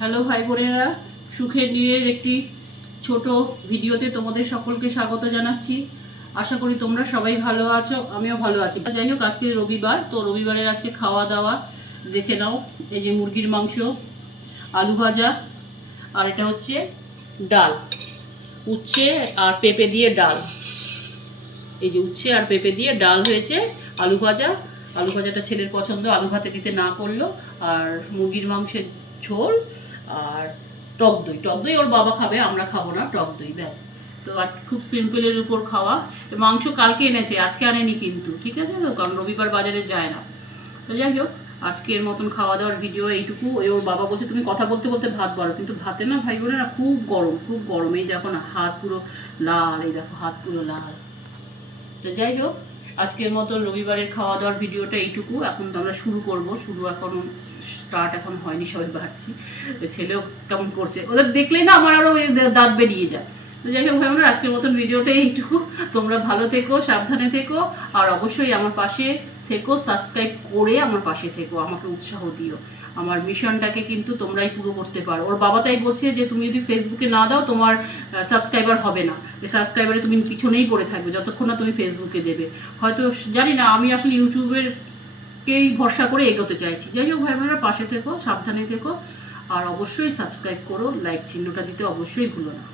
Hello ভাই বোনেরা, সুখের নীড়ের একটি ছোট ভিডিওতে তোমাদের সকলকে স্বাগত জানাচ্ছি। আশা করি তোমরা সবাই ভালো আছো, আমিও ভালো আছি। যাই হোক, আজকে রবিবার, তো রবিবারের আজকে খাওয়া দাওয়া দেখে নাও। এই যে মুরগির মাংস, আলু ভাজা, আর এটা হচ্ছে ডাল, উচ্ছে আর পেঁপে দিয়ে ডাল। এই যে উচ্ছে আর পেঁপে দিয়ে ডাল হয়েছে, আলু ভাজা। আলু ভাজাটা ছেলের পছন্দ, আলু ভাতে দিতে না করলো। আর মুরগির মাংসের ঝোল আর টক দই। টক দই ওর বাবা খাবে, আমরা খাবো না, টক দই, ব্যাস। তো আজকে খুব সিম্পলের উপর খাওয়া। মাংস কালকে এনেছে, আজকে আনেনি কিন্তু, ঠিক আছে তো, কারণ রবিবার বাজারে যায় না। তো যাই হোক, আজকের মতন খাওয়া দাওয়ার ভিডিও এইটুকু। ওর বাবা বলছে তুমি কথা বলতে বলতে ভাত বাড়ো, কিন্তু ভাতে না ভাই বোনেরা খুব গরম, খুব গরম। এই দেখো না, হাত পুরো লাল, এই দেখো হাত পুরো লাল। তো যাই হোক, আজকের মতো রবিবারের খাওয়া দাওয়ার ভিডিওটা এইটুকু। এখন তো আমরা শুরু করব, শুরু এখন স্টার্ট এখন হয়নি, সবাই বাড়ছি। ছেলেও কেমন করছে, ওদের দেখলেই না আমার আরও দাঁত বেরিয়ে যায়। তো যাই হোক ভাই বোনেরা, আজকের মতন ভিডিওটা এইটুকু। তোমরা ভালো থেকো, সাবধানে থেকো, আর অবশ্যই আমার পাশে থেকো, সাবস্ক্রাইব করে আমার পাশে থেকো, আমাকে উৎসাহ দিও। আমার মিশনটাকে কিন্তু তোমরাই পুরো করতে পারো। ওর বাবা তাই বলছে যে তুমি যদি ফেসবুকে না দাও তোমার সাবস্ক্রাইবার হবে না, এই সাবস্ক্রাইবারে তুমি পিছনেই পড়ে থাকবে যতক্ষণ না তুমি ফেসবুকে দেবে। হয়তো জানি না, আমি আসলে ইউটিউবেরকেই ভরসা করে এগোতে চাইছি। যাই হোক ভাই বোনেরা, পাশে থেকো, সাবধানে থেকো, আর অবশ্যই সাবস্ক্রাইব করো, লাইক চিহ্নটা দিতে অবশ্যই ভুলো না।